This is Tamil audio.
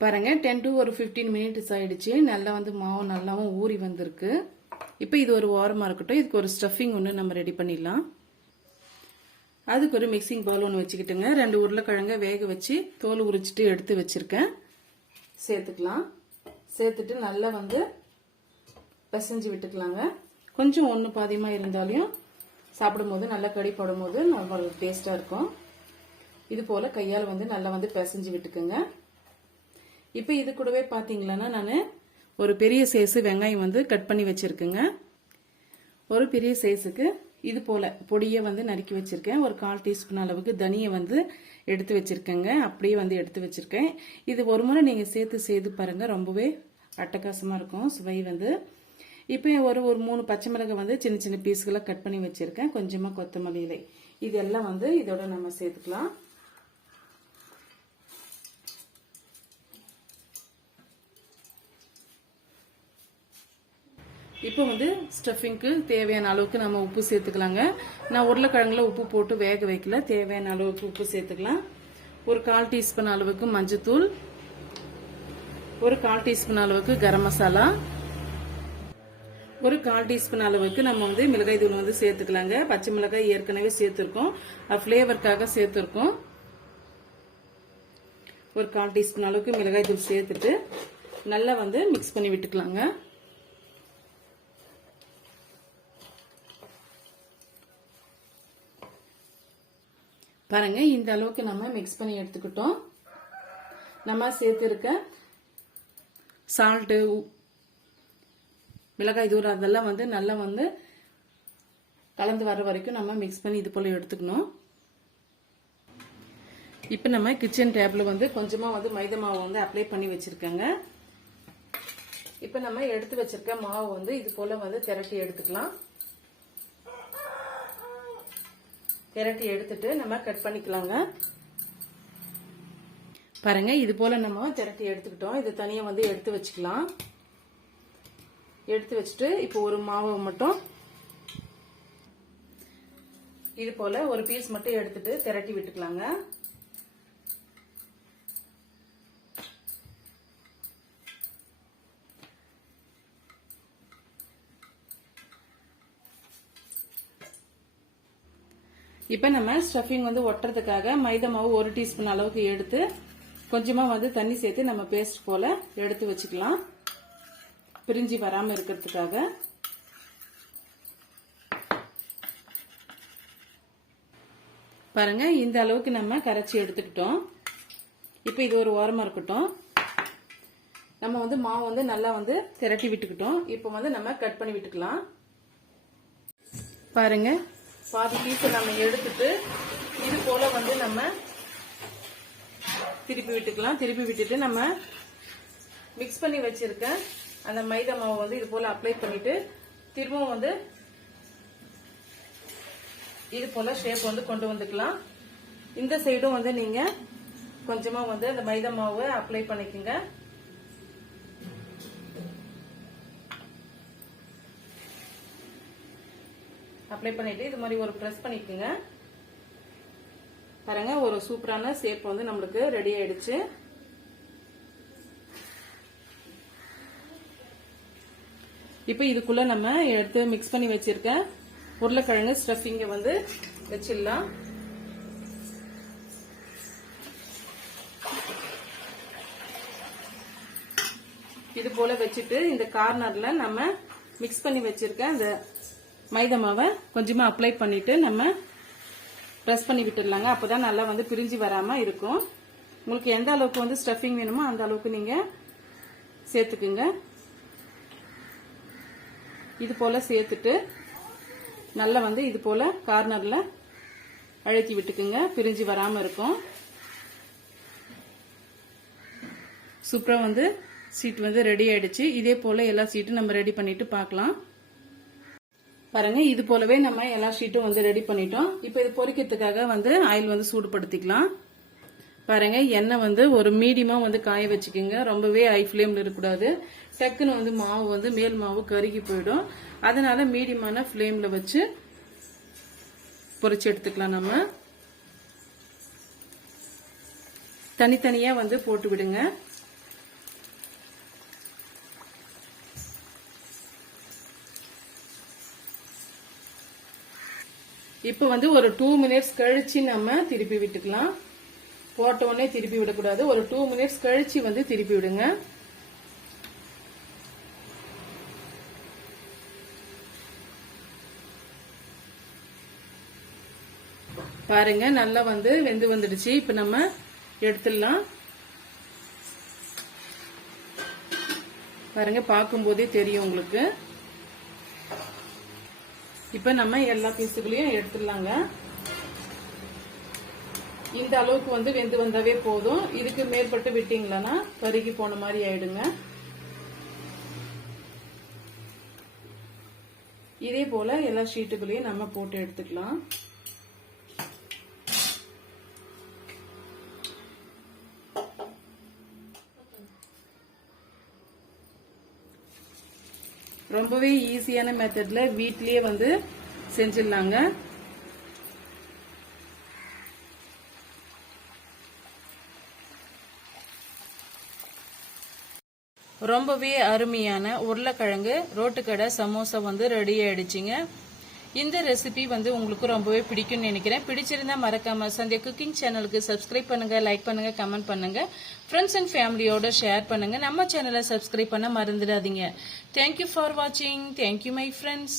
பாருங்க டென் டு ஒரு ஃபிஃப்டீன் மினிட்ஸ் ஆயிடுச்சு. நல்லா வந்து மாவு நல்லாவும் ஊறி வந்திருக்கு. இப்போ இது ஒரு ஓரமாக இருக்கட்டும். இதுக்கு ஒரு ஸ்டஃபிங் ஒன்று நம்ம ரெடி பண்ணிடலாம். அதுக்கு ஒரு மிக்சிங் பவுல் ஒன்று வச்சுக்கிட்டுங்க. ரெண்டு உருளைக்கிழங்க வேக வச்சு தோல் உரிச்சிட்டு எடுத்து வச்சுருக்கேன். சேர்த்துக்கலாம். சேர்த்துட்டு நல்லா வந்து பிசைஞ்சு விட்டுக்கலாங்க. கொஞ்சம் ஒன்று பாதியமாக இருந்தாலையும் சாப்பிடும்போது நல்லா கடி போடும்போது நம்ம டேஸ்ட்டாக இருக்கும். இது போல் கையால் வந்து நல்லா வந்து பிசைஞ்சு விட்டுக்குங்க. இப்போ இது கூடவே பார்த்தீங்களன்னா நான் ஒரு பெரிய சைஸு வெங்காயம் வந்து கட் பண்ணி வச்சுருக்கேங்க. ஒரு பெரிய சைஸுக்கு இது போல் பொடியை வந்து நறுக்கி வச்சுருக்கேன். ஒரு கால் டீஸ்பூன் அளவுக்கு தனியை வந்து எடுத்து வச்சுருக்கேங்க. அப்படியே வந்து எடுத்து வச்சுருக்கேன். இது ஒரு முறை நீங்கள் சேர்த்து செய்து பாருங்கள் ரொம்பவே அட்டகாசமாக இருக்கும். சுவை வந்து. இப்போ ஒரு ஒரு மூணு பச்சை மிளகாய் வந்து சின்ன சின்ன பீஸ்களை கட் பண்ணி வச்சுருக்கேன். கொஞ்சமாக கொத்தமல்லி இலை இதெல்லாம் வந்து இதோட நம்ம சேர்த்துக்கலாம். இப்போ வந்து ஸ்டஃபிங்க்கு தேவையான அளவுக்கு நம்ம உப்பு சேர்த்துக்கலாங்க. நான் உருளைக்கிழங்குல உப்பு போட்டு வேக வைக்கல. தேவையான அளவுக்கு உப்பு சேர்த்துக்கலாம். ஒரு கால் டீஸ்பூன் அளவுக்கு மஞ்சத்தூள். ஒரு கால் டீஸ்பூன் அளவுக்கு கரம் மசாலா. ஒரு கால் டீஸ்பூன் அளவுக்கு நம்ம வந்து மிளகாய் தூள் வந்து சேர்த்துக்கலாங்க. பச்சை மிளகாய் ஏற்கனவே சேர்த்துருக்கோம். ஃப்ளேவருக்காக சேர்த்துருக்கோம். ஒரு கால் டீஸ்பூன் அளவுக்கு மிளகாய் தூள் சேர்த்துட்டு நல்லா வந்து மிக்ஸ் பண்ணி விட்டுக்கலாங்க. பாருங்க இந்த அளவுக்கு நம்ம மிக்ஸ் பண்ணி எடுத்துக்கிட்டோம். நம்ம சேர்த்துருக்க சால்ட்டு மிளகாய் தூரம் அதெல்லாம் வந்து நல்லா வந்து கலந்து வர வரைக்கும் நம்ம மிக்ஸ் பண்ணி இது போல் எடுத்துக்கணும். இப்போ நம்ம கிச்சன் டேபிள் வந்து கொஞ்சமாக வந்து மைதா மாவு வந்து அப்ளை பண்ணி வச்சுருக்கேங்க. இப்போ நம்ம எடுத்து வச்சிருக்க மாவு வந்து இது போல் வந்து திரட்டி எடுத்துக்கலாம். திரட்டி எடுத்துட்டு நம்ம கட் பண்ணிக்கலாங்க. பாருங்க இது போல நம்ம திரட்டி எடுத்துக்கிட்டோம். இது தனியாக வந்து எடுத்து வச்சுக்கலாம். எடுத்து வச்சுட்டு இப்போ ஒரு மாவை மட்டும் இது போல ஒரு பீஸ் மட்டும் எடுத்துட்டு திரட்டி விட்டுக்கலாங்க. இப்போ நம்ம ஸ்டஃபிங் வந்து ஒட்டுறதுக்காக மைதா மாவு ஒரு டீஸ்பூன் அளவுக்கு எடுத்து கொஞ்சமாக வந்து தண்ணி சேர்த்து நம்ம பேஸ்ட் போல் எடுத்து வச்சுக்கலாம். பிரிஞ்சு வராமல் இருக்கிறதுக்காக. பாருங்க இந்த அளவுக்கு நம்ம கரைச்சி எடுத்துக்கிட்டோம். இப்போ இது ஒரு ஓரமாக இருக்கட்டும். நம்ம வந்து மாவு வந்து நல்லா வந்து திரட்டி விட்டுக்கிட்டோம். இப்போ வந்து நம்ம கட் பண்ணி விட்டுக்கலாம். பாருங்க பாதி பீஸை நம்ம எடுத்துட்டு இது போல வந்து நம்ம திருப்பி விட்டுக்கலாம். திருப்பி விட்டுட்டு நம்ம மிக்ஸ் பண்ணி வச்சிருக்க அந்த மைதா மாவு வந்து இது போல அப்ளை பண்ணிட்டு திரும்பவும் வந்து இது போல ஷேப் வந்து கொண்டு வந்துக்கலாம். இந்த சைடும் வந்து நீங்க கொஞ்சமா வந்து அந்த மைதா மாவு அப்ளை பண்ணிக்கோங்க. அப்ளை பண்ணிட்டு இது மாதிரி ஒரு ப்ரெஸ் பண்ணிக்கோங்க. பாருங்க ஒரு சூப்பரான ஷேப் வந்து நம்மளுக்கு ரெடி ஆயிடுச்சு. இப்போ இதுக்குள்ள நம்ம எடுத்து மிக்ஸ் பண்ணி வச்சிருக்க உருளைக்கிழங்கு ஸ்டஃபிங்க வந்து வச்சிடலாம். இது போல வச்சுட்டு இந்த கார்னர்ல நம்ம மிக்ஸ் பண்ணி வச்சிருக்க அந்த மைதா மாவை கொஞ்சமா அப்ளை பண்ணிட்டு நம்ம ப்ரெஸ் பண்ணி விட்டுடலாங்க. அப்போதான் நல்லா வந்து பிரிஞ்சு வராம இருக்கும். உங்களுக்கு எந்த அளவுக்கு வந்து ஸ்டஃபிங் வேணுமோ அந்த அளவுக்கு நீங்க சேர்த்துக்குங்க. இது போல சேர்த்துட்டு நல்லா வந்து இது போல கார்னர்ல அழுத்தி விட்டுக்குங்க. பிரிஞ்சு வராம இருக்கும். சூப்பரா வந்து சீட் வந்து ரெடி ஆயிடுச்சு. இதே போல எல்லா சீட்டும் நம்ம ரெடி பண்ணிட்டு பார்க்கலாம். பாருங்க இது போலவே நம்ம எல்லா ஷீட்டும் வந்து ரெடி பண்ணிட்டோம். இப்போ இது பொரிக்கிறதுக்காக வந்து ஆயில் வந்து சூடுபடுத்திக்கலாம். பாருங்க எண்ணெய் வந்து ஒரு மீடியமா வந்து காய வச்சுக்கோங்க. ரொம்பவே ஹை ஃப்ளேமில் இருக்கக்கூடாது. டக்குன்னு வந்து மாவு வந்து மேல் மாவு கருகி போயிடும். அதனால மீடியமான ஃப்ளேமில் வச்சு பொறிச்சு எடுத்துக்கலாம் நம்ம. தனித்தனியா வந்து போட்டு விடுங்க இப்போ வந்து ஒரு டூ மினிட்ஸ் கழிச்சு நம்ம திருப்பி விட்டுக்கலாம். போட்ட உடனே திருப்பி விடக்கூடாது. ஒரு டூ மினிட்ஸ் கழிச்சு வந்து திருப்பி விடுங்க. பாருங்க நல்லா வந்து வெந்து வந்துடுச்சு. இப்ப நம்ம எடுத்துடலாம். பாருங்க பார்க்கும்போதே தெரியும் உங்களுக்கு. இப்ப நம்ம எல்லா பீஸுகளையும் எடுத்துடலாங்க. இந்த அளவுக்கு வந்து வெந்து வந்தாவே போதும். இதுக்கு மேற்பட்டு விட்டீங்களன்னா கருகி போன மாதிரி ஆயிடுங்க. இதே போல எல்லா ஷீட்டுகளையும் நம்ம போட்டு எடுத்துக்கலாம். ரொம்பவே ஈஸியான மெத்தட்ல வீட்லயே வந்து செஞ்சிடலாங்க. ரொம்பவே அருமையான உருளைக்கிழங்கு ரோட்டுக்கடை சமோசா வந்து ரெடி ஆயிடுச்சுங்க. இந்த ரெசிபி வந்து உங்களுக்கு ரொம்பவே பிடிக்கும்னு நினைக்கிறேன். பிடிச்சிருந்தா மறக்காம சந்தியா குக்கிங் சேனலுக்கு சப்ஸ்கிரைப் பண்ணுங்க லைக் பண்ணுங்க கமெண்ட் பண்ணுங்க. ஃப்ரெண்ட்ஸ் அண்ட் ஃபேமிலியோட ஷேர் பண்ணுங்க. நம்ம சேனலை சப்ஸ்கிரைப் பண்ண மறந்துடாதீங்க. தேங்க்யூ ஃபார் வாட்சிங் தேங்க்யூ மை ஃப்ரெண்ட்ஸ்